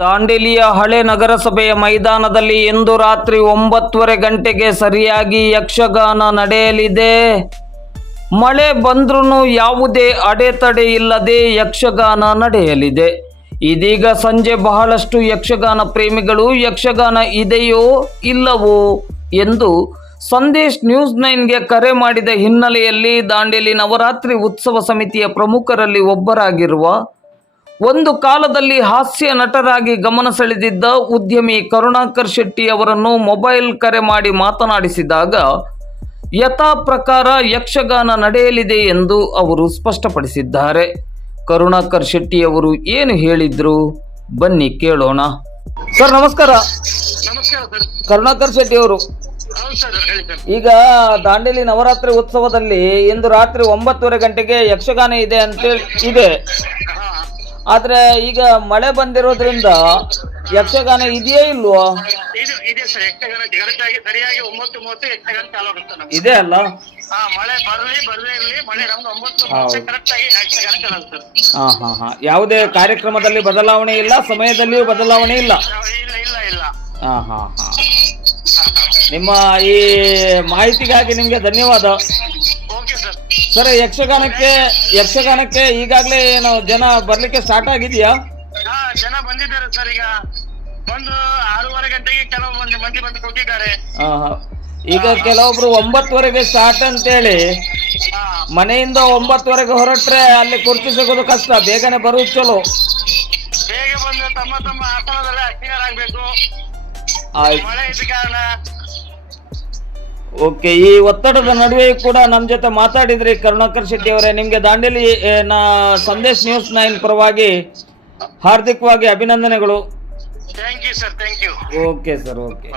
ದಾಂಡೇಲಿಯ ಹಳೆ ನಗರಸಭೆಯ ಮೈದಾನದಲ್ಲಿ ಇಂದು ರಾತ್ರಿ 9:30 ಗಂಟೆಗೆ ಸರಿಯಾಗಿ ಯಕ್ಷಗಾನ ನಡೆಯಲಿದೆ. ಮಳೆ ಬಂದ್ರೂ ಯಾವುದೇ ಅಡೆತಡೆ ಇಲ್ಲದೆ ಯಕ್ಷಗಾನ ನಡೆಯಲಿದೆ. ಇದೀಗ ಸಂಜೆ ಬಹಳಷ್ಟು ಯಕ್ಷಗಾನ ಪ್ರೇಮಿಗಳು ಯಕ್ಷಗಾನ ಇದೆಯೋ ಇಲ್ಲವೋ ಎಂದು ಸಂದೇಶ್ ನ್ಯೂಸ್ 9ಗೆ ಕರೆ ಮಾಡಿದ ಹಿನ್ನೆಲೆಯಲ್ಲಿ ದಾಂಡೇಲಿ ನವರಾತ್ರಿ ಉತ್ಸವ ಸಮಿತಿಯ ಪ್ರಮುಖರಲ್ಲಿ ಒಬ್ಬರಾಗಿರುವ, ಒಂದು ಕಾಲದಲ್ಲಿ ಹಾಸ್ಯ ನಟರಾಗಿ ಗಮನ ಸೆಳೆದಿದ್ದ ಉದ್ಯಮಿ ಕರುಣಾಕರ್ ಶೆಟ್ಟಿ ಅವರನ್ನು ಮೊಬೈಲ್ ಕರೆ ಮಾಡಿ ಮಾತನಾಡಿಸಿದಾಗ ಯಥಾ ಪ್ರಕಾರ ಯಕ್ಷಗಾನ ನಡೆಯಲಿದೆ ಎಂದು ಅವರು ಸ್ಪಷ್ಟಪಡಿಸಿದ್ದಾರೆ. ಕರುಣಾಕರ್ ಶೆಟ್ಟಿ ಅವರು ಏನು ಹೇಳಿದ್ರು ಬನ್ನಿ ಕೇಳೋಣ. ಸರ್ ನಮಸ್ಕಾರ. ನಮಸ್ಕಾರ ಸರ್. ಕರುಣಾಕರ್ ಶೆಟ್ಟಿ ಅವರು, ಹೌದು ಸರ್, ಹೇಳಿ ಸರ್. ಈಗ ದಾಂಡೇಲಿ ನವರಾತ್ರಿ ಉತ್ಸವದಲ್ಲಿ ಇಂದು ರಾತ್ರಿ 9:30 ಗಂಟೆಗೆ ಯಕ್ಷಗಾನ ಇದೆ ಅಂತೇಳಿ ಇದೆ. ಹಾ, ಆದ್ರೆ ಈಗ ಮಳೆ ಬಂದಿರೋದ್ರಿಂದ ಯಕ್ಷಗಾನ ಇದೆಯೇ ಇಲ್ವೋ? ಇದೆ ಸರ್. ಯಕ್ಷಗಾನ ಜಗತ್ತಾಗಿ ಸರಿಯಾಗಿ 9:30 ಯಕ್ಷಗಾನ ಚಾಲು ಆಗುತ್ತೆ ನಮ್ಗೆ. ಇದೆ ಅಲ್ಲ? ಹಾ, ಮಳೆ ಬರದೇ ಇರಲಿ, ಮಳೆ ನಮ್ಗೆ 9:30 ಕರೆಕ್ಟ್ ಆಗಿ ಯಕ್ಷಗಾನ ಚಾಲು ಆಗುತ್ತೆ ಸರ್. ಹಾ. ಯಾವುದೇ ಕಾರ್ಯಕ್ರಮದಲ್ಲಿ ಬದಲಾವಣೆ ಇಲ್ಲ, ಸಮಯದಲ್ಲಿಯೂ ಬದಲಾವಣೆ ಇಲ್ಲ. ಇಲ್ಲ. ಹಾ. ನಿಮ್ಮ ಈ ಮಾಹಿತಿಗಾಗಿ ನಿಮ್ಗೆ ಧನ್ಯವಾದ. Okay sir. ಸರ್, ಯಕ್ಷಗಾನಕ್ಕೆ ಈಗಾಗಲೇ ಏನು ಜನ ಬರ್ಲಿಕ್ಕೆ ಸ್ಟಾರ್ಟ್ ಆಗಿದೆಯಾ? ಹಾ, ಜನ ಬಂದಿದ್ದಾರೆ ಸರ್. ಈಗ ಒಂದು 6:30 ಗಂಟೆಗೆ ಕೆಲವು ಮಂದಿ ಬಂದು ಕೂತಿದ್ದಾರೆ. ಈಗ ಕೆಲವೊಬ್ರು 9:30ಗೆ ಸ್ಟಾರ್ಟ್ ಅಂತೇಳಿ ಹಾ, ಮನೆಯಿಂದ 9:30ಗೆ ಹೊರಟ್ರೆ ಅಲ್ಲಿ ಕುರ್ಚಿ ಸಿಗೋದು ಕಷ್ಟ. ಬೇಗನೆ ಬರುವುದು ಚಲೋ. ಬೇಗ ಬಂದು ತಮ್ಮ ಆಸನದಲ್ಲಿ ಯಕ್ಷಗಾನ ಆಗ್ಬೇಕು. ಮಳೆ ಇದ್ದ ಕಾರಣ. ಓಕೆ, ಈ ಒತ್ತಡದ ನಡುವೆ ಕೂಡ ನಮ್ಮ ಜೊತೆ ಮಾತಾಡಿದ್ರಿ ಕರುಣಾಕರ್ ಶೆಟ್ಟಿ ಅವರೇ. ನಿಮ್ಗೆ ದಾಂಡೇಲಿ ಸಂದೇಶ್ ನ್ಯೂಸ್ 9 ಪರವಾಗಿ ಹಾರ್ದಿಕವಾಗಿ ಅಭಿನಂದನೆಗಳು. Thank you sir. Thank you. Okay sir, okay.